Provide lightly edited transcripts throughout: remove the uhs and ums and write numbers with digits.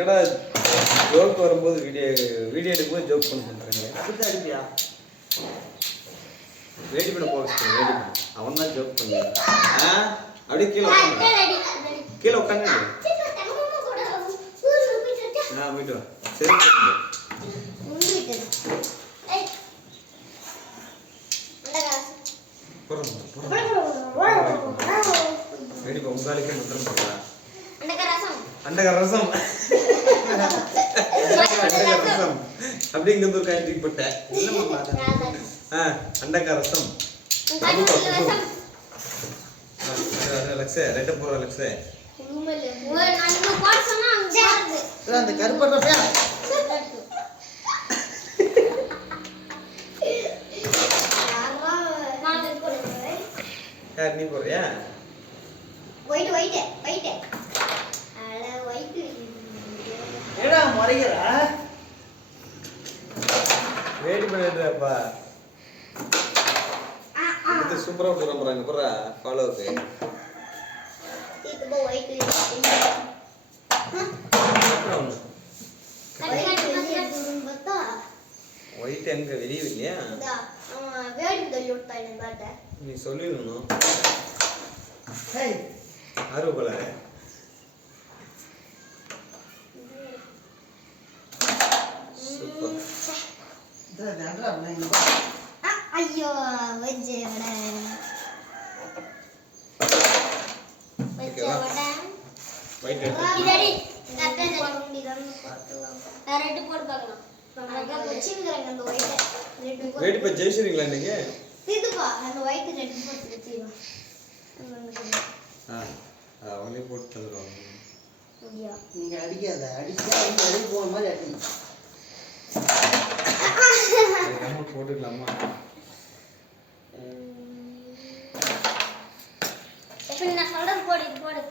எங்கடா ஜோக் வரும்போது வீடியோ எடுக்கும்போது ஜோக் பண்ணுறாங்க. அப்படி அடிப்பியா? வேடி பண்ண போக வேடி பண்ண அவன் தான் ஜோக் பண்ணுவான். அப்படியே கீழே உட்காந்து போயிட்டு வா. சரி வேடி உங்களுக்கே மந்திரம் போடுறா. அண்டக ரசம் அப்படிங்கிறது ஒரு காய் தூக்கி போட்டேன். அண்டக ரசம் லக்ஸே ரெட்ட போற லக்ஸே அந்த கருப்பறப்ப யார் நீ போறியா? ஒயிட் ஒயிட் ஒயிட் அட ஒயிட் ஏடா மறைக்கிறா? வேடி பண்ணிடுறப்பா. இது சூப்பரா போறாங்க போறா ஃபாலோவுக்கு. இது போ ஒயிட் ஒயிட் எங்க வெளியே இல்லையா? வேடி தள்ளி விட்டா என்ன பாட்ட நீ சொல்லிடணும். ஹேய் ஆர்வப்பல சூப்பர். ஐயோ வெஜ்ஜேவட ஒயிட் இதடி கரெக்ட்டா போட முடியல பார்க்கலாம். ரெட் போட்டு பார்க்கலாம். அங்க வச்சிருக்காங்க அந்த ஒயிட் ரெட் போட்டு. வேடி பை ஜெயிச்சிரீங்களா நீங்க? இதுப்பா அந்த ஒயிட் ரெட் போட்டு வச்சிருவா. அவங்களே போட்டு தந்துருவாங்க. அப்படியே நீங்க அடிக்காத அடிச்சா வந்து அடி போற மாதிரி அடி. நம்ம போட்டுக்கலாமா? இப்ப நான் சொல்றது போடு போடு.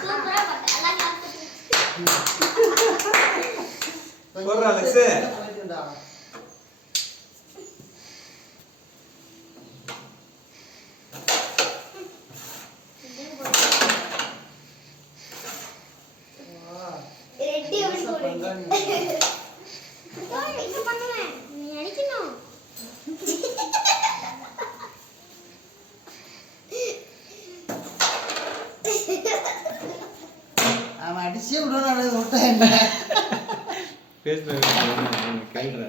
சூப்பரா பாட்டு எல்லாம் காத்து. போடுறா லக்ஸே. ரெட்டி எப்படி போடுங்க? ஓய் என்ன பண்ணுவே? நீ அடிக்கணும். அவன் அடிச்சே விடணும் விட்டா என்ன பேஸ்ல கேக்குறா.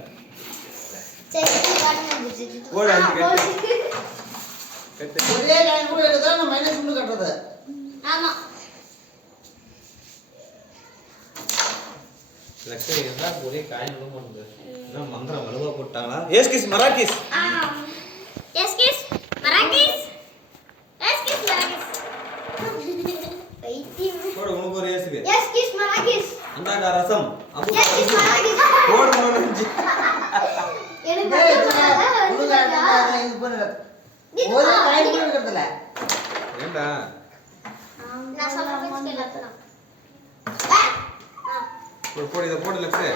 சரி காட்டுங்க. போடு அந்த கட்டு. ஒரே லைன் கூட எடுத்தா நான் மைனஸ் பண்ணி கட்டறது. ஆமா லக்ஸே இருந்தா ஒரே காய் நட பண்ணுது. நான் மந்திரம் வலுவா போட்டாங்களா? எஸ் கிஸ் மராக்கிஸ். எஸ் கிஸ் மராக்கிஸ். எஸ் கிஸ் மராக்கிஸ். பைத்தியம். போடு உனக்கு ஒரு ஏசுக்கு. எஸ் கிஸ் மராக்கிஸ். அண்டக ரசம் அபு எஸ் கிஸ் மராக்கிஸ். போடு மூணுஞ்சு. எனக்கு உனக்கு இது பண்ணு. ஒரே லைன் கூட எடுக்கறதுல. ஏண்டா? நான் சொல்ற பேச்சு கேளலாம். போடு இத போடு லக்ஸே.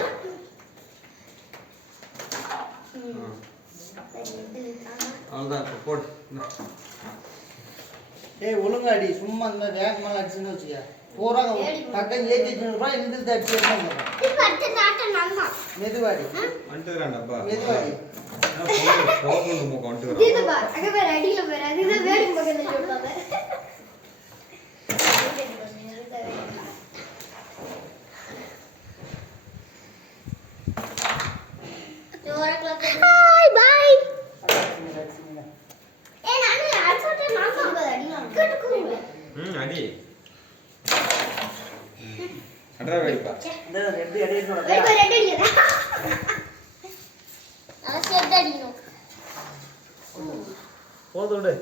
அவ்வளவுதான் போடு. ஏய் ஒழுங்கா அடி சும்மா இந்த வேகமா அடிச்சுன்னு வச்சுக்க. போறாங்க பக்கம் ஏத்திட்டு ரூபாய் இந்த அடிச்சு எடுப்பாங்க. இப்ப அடுத்த நாட்ட நல்லா. மெதுவாடி. வந்துறானப்பா. மெதுவாடி. போடு மோ கவுண்ட் இது பார் அங்க வேற அடியில வேற அது வேடி பக்கத்துல போட்டாங்க. Hi, bye. ஏ நானே அடுத்த நான் சொல்றது அடிலாம். கட்டுக்குங்க. அடி. அடரா வேடிப்பா. இந்த ரெண்டு அடி எடுக்கணும். ரெண்டு அடிங்க. அத சேர்த்து அடிக்கணும். போதும் விடு.